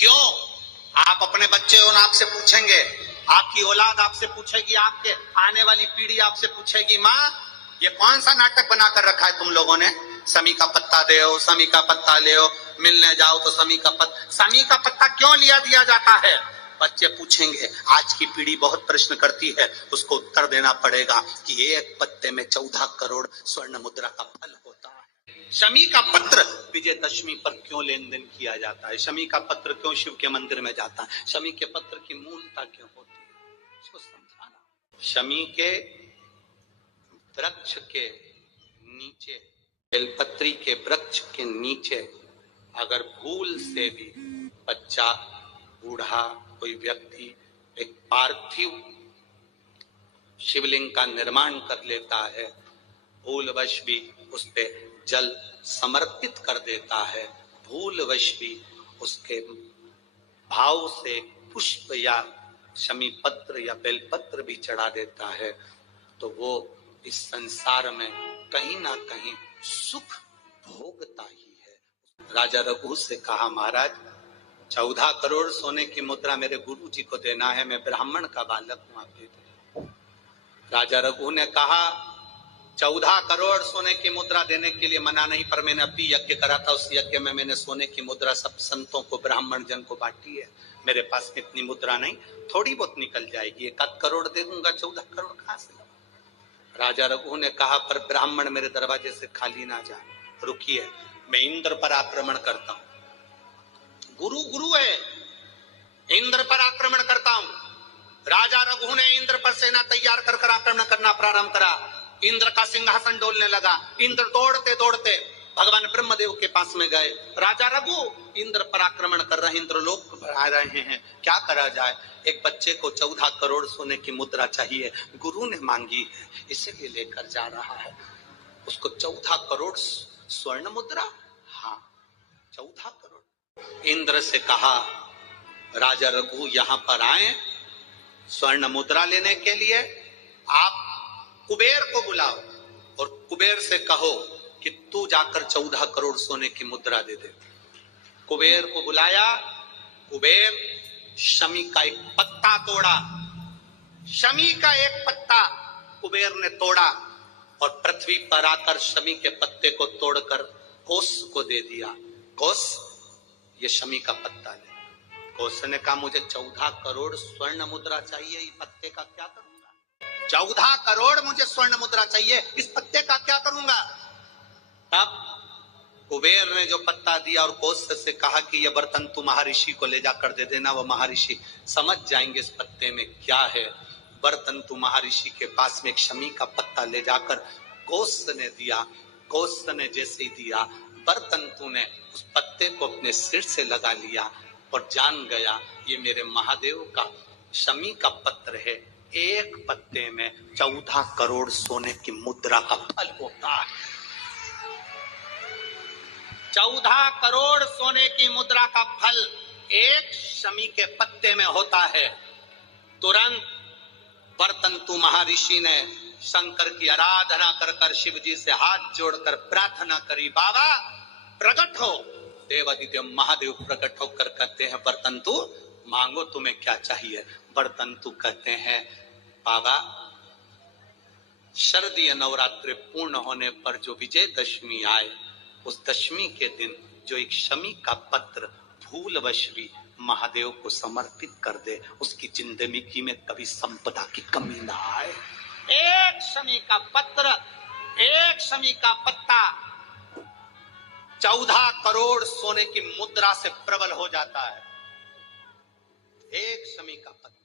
क्यों? आप अपने बच्चे और आपसे पूछेंगे, आपकी औलाद आपसे पूछेगी, आपके आने वाली पीढ़ी आपसे पूछेगी, माँ ये कौन सा नाटक बनाकर रखा है तुम लोगों ने? समी का पत्ता दे, समी का पत्ता ले, मिलने जाओ तो समी का पत्ता क्यों लिया दिया जाता है? बच्चे पूछेंगे। आज की पीढ़ी बहुत प्रश्न करती है, उसको उत्तर देना पड़ेगा कि एक पत्ते में 14 करोड़ स्वर्ण मुद्रा का फल होता है। शमी का पत्र विजयदशमी पर क्यों लेन देन किया जाता है? शमी का पत्र क्यों शिव के मंदिर में जाता है? शमी के पत्र की मूलता क्यों होती है, इसको समझाना। शमी के वृक्ष के नीचे, बेलपत्री के वृक्ष के नीचे अगर भूल से भी बच्चा, बूढ़ा, कोई व्यक्ति एक पार्थिव शिवलिंग का निर्माण कर लेता है, भूलवश भी उस पे जल समर्पित कर देता है, भूलवश भी उसके भाव से पुष्प या शमी पत्र या बेलपत्र भी चढ़ा देता है, तो वो इस संसार में कहीं ना कहीं सुख भोगता ही है। राजा रघु से कहा, महाराज 14 करोड़ सोने की मुद्रा मेरे गुरु जी को देना है, मैं ब्राह्मण का बालक हूं, आप दे दो। राजा रघु ने कहा 14 करोड़ सोने की मुद्रा देने के लिए मना नहीं, पर मैंने अभी यज्ञ करा था, उस यज्ञ में मैंने सोने की मुद्रा सब संतों को, ब्राह्मण जन को बांटी है। मेरे पास इतनी मुद्रा नहीं, थोड़ी बहुत निकल जाएगी, 1 करोड़ दे दूंगा, 14 करोड़ कहां से? राजा रघु ने कहा, पर ब्राह्मण मेरे दरवाजे से खाली ना जाए, रुकिए, मैं इंद्र पर आक्रमण करता हूं। गुरु गुरु है, इंद्र पर आक्रमण करता हूं। राजा रघु ने इंद्र पर सेना तैयार कर आक्रमण करना प्रारंभ करा। इंद्र का सिंहासन डोलने लगा। इंद्र दौड़ते दौड़ते भगवान ब्रह्मदेव के पास में गए। राजा रघु इंद्र पर आक्रमण कर रहे हैं, इंद्र लोक पर आ रहे हैं, क्या करा जाए? एक बच्चे को 14 करोड़ सोने की मुद्रा चाहिए, गुरु ने मांगी है, इसीलिए लेकर जा रहा है। उसको 14 करोड़ स्वर्ण मुद्रा, हाँ 14 करोड़। इंद्र से कहा, राजा रघु यहाँ पर आए स्वर्ण मुद्रा लेने के लिए, आप कुबेर को बुलाओ और कुबेर से कहो कि तू जाकर 14 करोड़ सोने की मुद्रा दे दे। कुबेर को बुलाया। कुबेर शमी का एक पत्ता तोड़ा, शमी का एक पत्ता कुबेर ने तोड़ा और पृथ्वी पर आकर शमी के पत्ते को तोड़कर कोस को दे दिया। कोस, ये शमी का पत्ता ले। कोस ने कहा, मुझे 14 करोड़ स्वर्ण मुद्रा चाहिए, इस पत्ते का क्या करूंगा? 14 करोड़ मुझे स्वर्ण मुद्रा चाहिए, इस पत्ते का क्या करूंगा? तब कुबेर ने जो पत्ता दिया और कोस से कहा कि यह बर्तन तू महर्षि को ले जाकर दे देना, वो महर्षि समझ जाएंगे इस पत्ते में क्या है। बर्तन तू महर्षि के पास में एक शमी का पत्ता ले जाकर कोस ने दिया। कोस ने जैसे ही दिया, बर्तन तू ने उस पत्ते को अपने सिर से लगा लिया और जान गया ये मेरे महादेव का शमी का पत्र है, एक पत्ते में 14 करोड़ सोने की मुद्रा का फल होता है। 14 करोड़ सोने की मुद्रा का फल एक शमी के पत्ते में होता है। तुरंत बर्तंतु महर्षि ने शंकर की आराधना कर कर शिव जी से हाथ जोड़कर प्रार्थना करी, बाबा प्रकट हो। देवादिदेव महादेव प्रकट होकर कहते हैं, बर्तंतु मांगो तुम्हें क्या चाहिए? बर्तंतु कहते हैं, बाबा शरदीय नवरात्रि पूर्ण होने पर जो विजयदशमी आए, उस दशमी के दिन जो एक शमी का पत्र भूलवश भी महादेव को समर्पित कर दे, उसकी जिंदगी में कभी संपदा की कमी ना आए। एक शमी का पत्र, एक शमी का पत्ता 14 करोड़ सोने की मुद्रा से प्रबल हो जाता है। एक शमी का पत्ता।